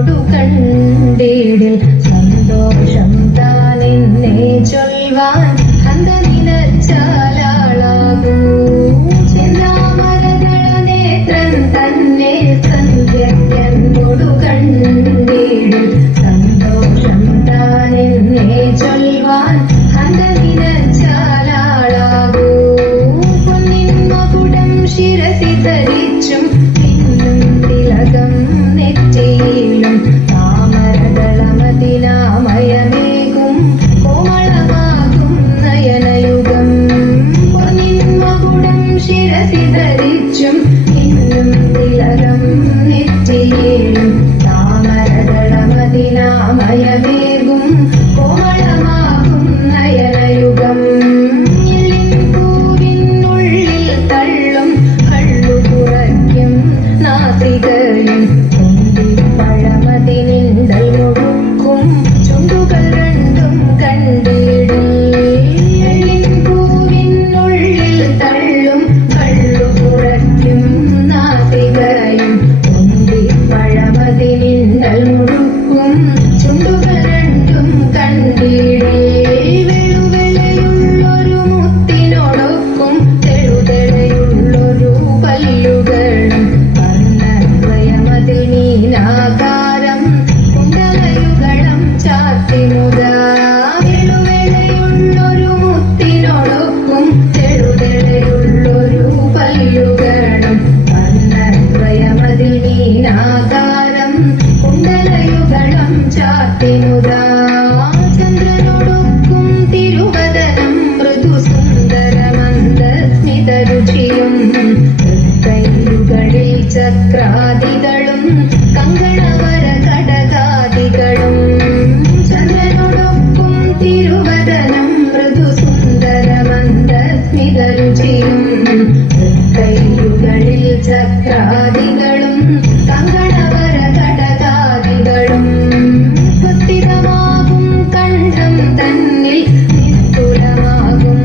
എന്നോടു കണ്ടിടിൽ സന്തോഷം താനെന്നെ ചൊൽവാൻ അന്ത നിനച്ചാലാളാകൂ ചെന്താമരദള നേത്രൻ തന്നെ സന്ധ്യക്കെന്നോടു കണ്ടിടിൽ സന്തോഷം താനെന്നെ ചൊൽവാൻ അന്ത നിനച്ചാലാളാകൂ പൊന്നിൻ മകുടം ശിരസി ധരിച്ചും തിലകം നെറ്റിയിലും താമരദളമതിനാമയമേകും കോമളമാകും നയനയുഗം പൊന്നിൻ മകുടം ശിരസി ധരിച്ചും ഇന്നും തിലകം നെറ്റിയിലും താമരദളമതിനാമയമേകും കോമളമാകും നയനയുഗം പൂവിനുള്ളിൽ തള്ളും കള്ളു കുറയ്ക്കും നാസികയും പഴമതിനിണ്ടൽ മുഴുക്കും ചുണ്ടുകൾ രണ്ടും കണ്ടിടിൽ പൂവിനുള്ളിൽ തള്ളും കള്ളു കുറയ്ക്കും നാസികയും പഴമതിനിണ്ടൽ മുഴുക്കും ചുണ്ടുകൾ രണ്ടും കണ്ടിടിൽ വെളുവെളയുള്ളൊരു മുത്തിനോടൊക്കും തെളുതെളയുള്ളൊരു പല്ലുകളും വർണ്ണദ്വയമതിൽ മീനാകാരം കുണ്ടലയുഗളം ചാത്തിമുതാ വെളുവെളയുള്ളൊരു മുത്തിനോടൊക്കും തെളുതെളയുള്ളൊരു പല്ലുകളും വർണ്ണദ്വയമതിൽ മീനാകാരം കുണ്ടലയുഗളം ചാത്തിമുതാ ചന്ദ്രനോടൊക്കും തിരുവദനം മൃദു സുന്ദരമന്ദസ്മിതരുചിയും കൈകളിൽ ചക്രാദികളും കങ്കണവര കടകാദികളും ചന്ദ്രനോടൊപ്പം തിരുവദനം മൃദു സുന്ദരമന്ദസ്മിതരുചിയും കൈകളിൽ ചക്രാദികളും കങ്കണവര കടകാദികളും സ്വസ്ഥിതമാകും കണ്ഠം തന്നിൽ നിസ്തുലമാകും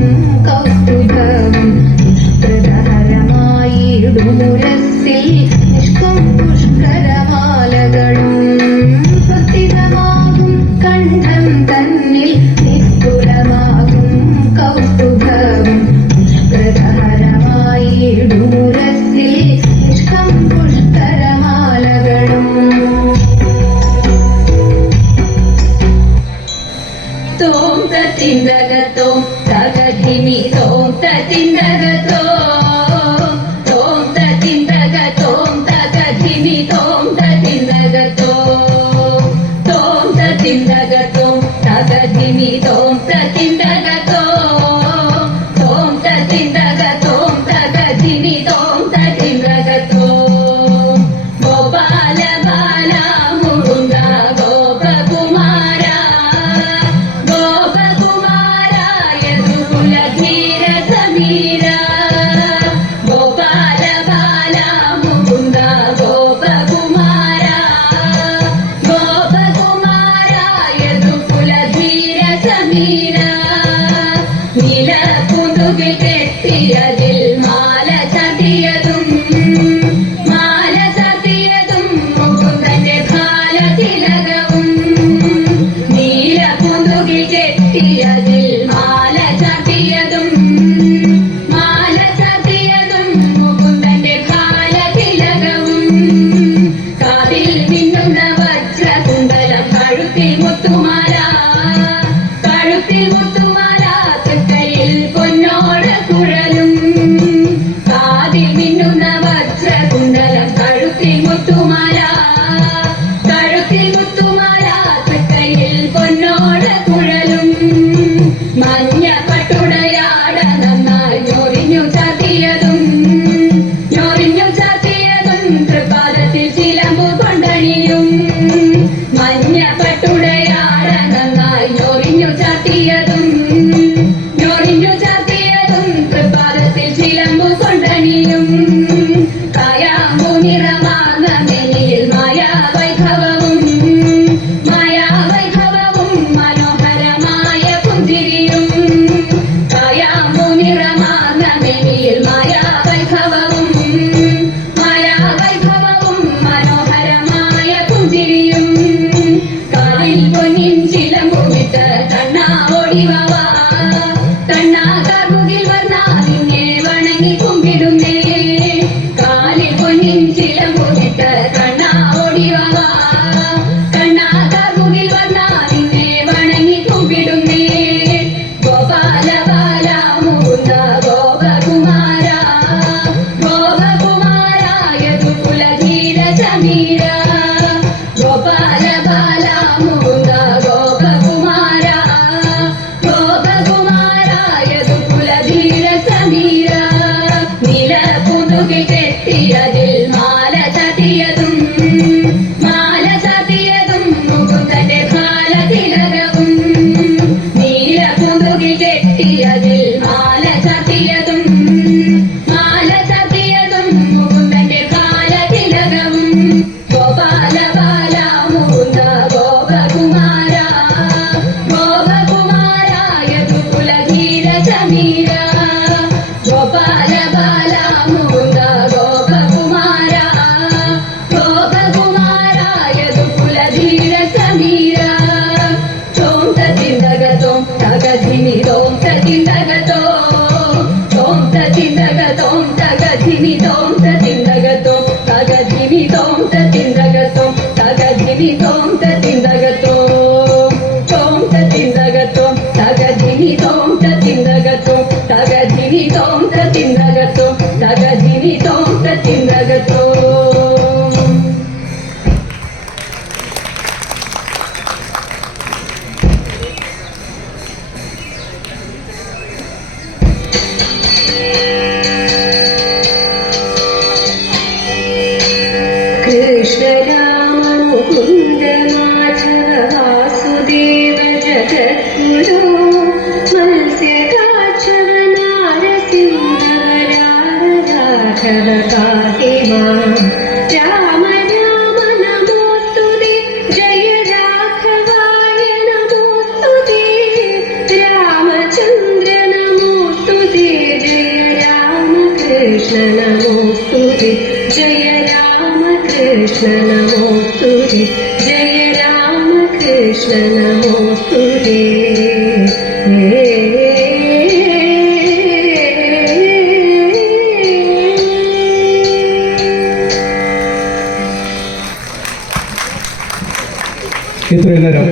കൗസ്തുഭവും നിഷ്കൃതഹരമായിടുമുരസ്സിൽ നിഷ്കം പുഷ്കരമാലകളും സ്വസ്ഥിതമാകും കണ്ഠം തന്നിൽ നിസ്തുലമാകും കൗസ്തുഭവും നിഷ്കൃതഹരമായിടുമുരസ്സിൽ നിഷ്കം പുഷ്കരമാലകളും തോം തത്തിന്തകത്തോം തകധിമി തോം തത്തിന്തകത്തോ തോം തത്തിന്തകത്തോം തകധിമി തോം തത്തിന്തകത്തോ തോം തത്തിന്തകത്തോം തകധിമി തോം തത്തിന്തകത്തോ തോം തത്തിന്തകത്തോം തകധിമി തോം തത്തിന്തകത്തോ ഗോപാല ബാല മുകുന്ദ ഗോപകുമാര ഗോപകുമാര യദുകുലധീര സമീര ഗോപാല ബാല മുകുന്ദ ഗോപകുമാര ഗോപകുമാര യദുകുലധീര സമീര നീല പുതുകിൽ കെട്ടിയതിൽ മാല ചതിയതും മാല ചതിയതും മുകുന്ദന്റെ ഭാലതിലകവും നീല പുതുകിൽ കെട്ടിയതിൽ മാല ചതിയതും മാല ചതിയതും മുകുന്ദന്റെ ഭാലതിലകവും കാതിൽ മിന്നുന്ന വജ്രകുണ്ടലം കഴുത്തിൽ മുത്തുമാല കഴുത്തിൽ മുത്തുമാല തൃക്കൈയിൽ പൊന്നോട കുഴലും കാതിൽ മിന്നുന്ന വജ്രകുണ്ടലം കഴുത്തിൽ മുത്തുമാല കഴുത്തിൽ മുത്തുമാല തൃക്കൈയിൽ പൊന്നോട കുഴലും മഞ്ഞ പട്ടുടയാട നന്നായി ഞൊറിഞ്ഞു ചാത്തിയതും ഞൊറിഞ്ഞു ചാത്തിയതും തൃപ്പാദത്തിൽ ചിലമ്പു കൊണ്ടണിയും മഞ്ഞ പട്ടുടയാട നന്നായി ഞൊറിഞ്ഞു ചാത്തിയതും ഞൊറിഞ്ഞു ചാത്തിയതും തൃപ്പാദത്തിൽ ചിലമ്പു കൊണ്ടണിയും കായാമ്പു നിറമാർന്ന മെനിയിൽ വിട്ട് കണ്ണാ ഓടിവാ കണ്ണാ കാർമുകിൽ വന്നാ നിന്നെ വണങ്ങി കുമ്പിടുന്നേ ഗോപാല ബാല മുകുന്ദ ഗോപകുമാര ഗോപകുമാര യദുകുലധീര സമീര ഗോപാല ബാല മുകുന്ദ ഗോപകുമാര ഗോപകുമാര യദുകുലധീര സമീര നിലപുതുകിൽ കെട്ടിയതിൽ മാല ചാത്തിയതും മുകുന്ദന്റെ ഭാലതിലകവും നീലപുതുകിൽ കെട്ടിയതിൽ മാല ചാത്തിയതും മുകുന്ദന്റെ ഭാലതിലകവും ഗോപാല ബാല മുകുന്ദ ഗോപകുമാര ഗോപകുമാര യദുകുലധീര സമീര ഗോപാല ബാല മുകുന്ദ ഗോപകുമാര ഗോപകുമാര യദുകുലധീര സമീര തോം തതിന്തകതോം തകധിനി തോം തതിന്തകതോം തോം തതിന്തകതോം തകധിനി തോം തതിന്തകതോം തകധിനി തോം തതിന്തകതോം തകധിനി തോം തതിന്തകതോം തോം തതിന്തകതോം തകധിനി തോം തതിന്തകതോം തകധിനി തോം തതിന്തകതോം തകധിനി തോം തതിന്തകതോം. കൃഷ്ണ രാമ മുകുന്ദ മാധവ വാസുദേവ ജഗദ്ഗുരു മത്സ്യകാക്ഷവ നാരസിംഹ രാഘവ പാഹി മാം രാമ രാമ നമോസ്തുതേ ജയ രാഘവായ നമോസ്തുതേ രാമചന്ദ്ര നമോസ്തുതേ ജയ രാമകൃഷ്ണ നമോസ്തുതേ ജയ രാമകൃഷ്ണ നമോസ്തുതേ ജയ രാമകൃഷ്ണ നമോസ്തുതേ. ഇത്രയും നേരം